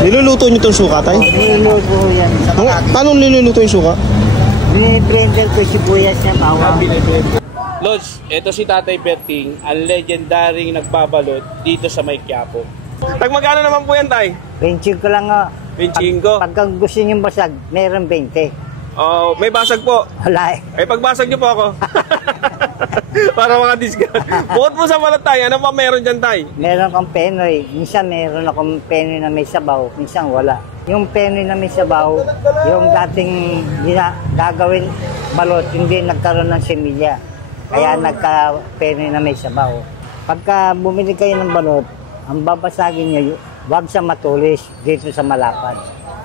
Niluluto nyo itong suka, tay? Niluluto yan. Paano niluluto yung suka? Bini-blender ko sibuyas niya, bawang. Lods, ito si Tatay Berting, ang legendaring nagbabalot dito sa May Quiapo. Magkano naman po yan, tay? 25 ko lang, oh. 25? Pagka gusto nyo basag, meron 20. Oh, may basag po. Wala eh. Ay, pagbasag niyo po ako. Para mga discount. Bukod po sa balot, tay, ano pa meron dyan, tay? Meron kang penoy. Minsan meron akong penoy na may sabaw, minsan wala. Yung penoy na may sabaw, yung dating gagawin balot, hindi nagkaroon ng semilya. Kaya nagka-penoy na may sabaw. Pagka bumili kayo ng balot, ang babasagin nyo, wag sa matulis dito sa malapad.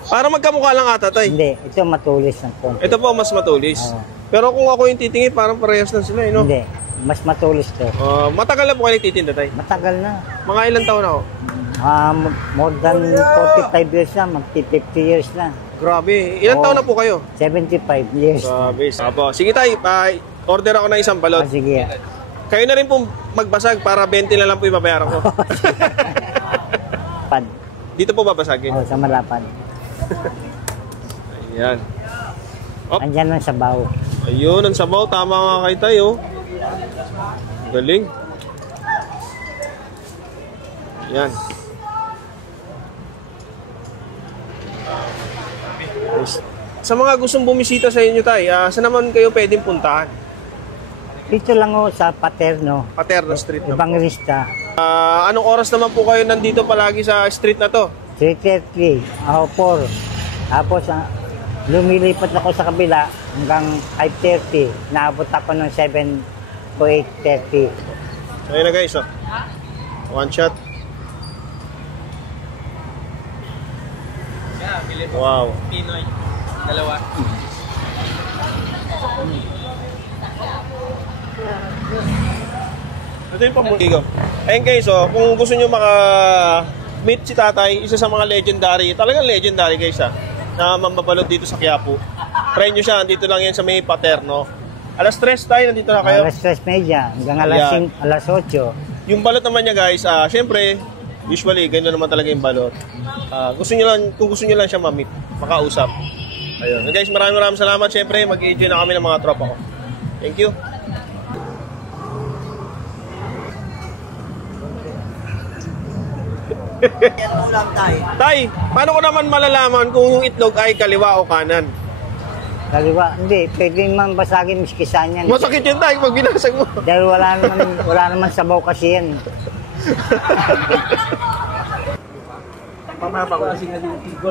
Para magkamukha lang ata, tay. Hindi, ito matulis ng konti. Ito po mas matulis. Pero kung ako yung titingin, parang parehas lang sila, no? Hindi, mas matulis to. Matagal na po kayo nagtitinda, tay? Matagal na. Mga ilang taon ako? More than 45 years na, magti-50 years na. Grabe. Ilang taon na po kayo? 75 years. Grabe. Sige, tay, order ako ng isang balot. Sige. Kayo na rin po magbasag para 20 na lang po ipabayaran ko. Pad. Dito po babasagin? Sa malapad. Ayan. Andyan ang sabaw. Ayun, ang sabaw. Tama nga kay tayo. Galing. Ayan. Sa mga gustong bumisita sa inyo, tay, saan naman kayo pwedeng puntahan? Dito lang sa Paterno. Paterno Street na. Evangelista. Anong oras naman po kayo nandito palagi sa street na to? 3:30. Ako 4. Tapos lumilipat ako sa kabila hanggang 5:30. Naabot ako ng 7 to 8:30. So ayun na guys, one shot. Wow. Pinoy. Dalawa. Ito yung pamuligo. Ayun guys, kung gusto nyo maka-meet si tatay, isa sa mga legendary, talagang legendary guys na mambabalot dito sa Quiapo. Try nyo siya, dito lang yan sa may Paterno. Alas 3 tayo, nandito na kayo. Alas 3:30 hanggang alas 8. Yung balot naman niya guys, syempre, usually, ganyan naman talaga yung balot. Kung gusto nyo lang siya ma-meet, makausap. Ayun. Guys, maraming salamat. Syempre, mag-enjoy na kami ng mga tropa ko. Thank you. Yan ulam tayo. Tay, paano ko naman malalaman kung yung itlog ay kaliwa o kanan? Kaliwa, hindi. Pwede man basagin miskisan yan. Masakit yun, tay, pag binasag mo. Dahil wala naman sabaw kasi yan. Pamapa ko kasi nga dito.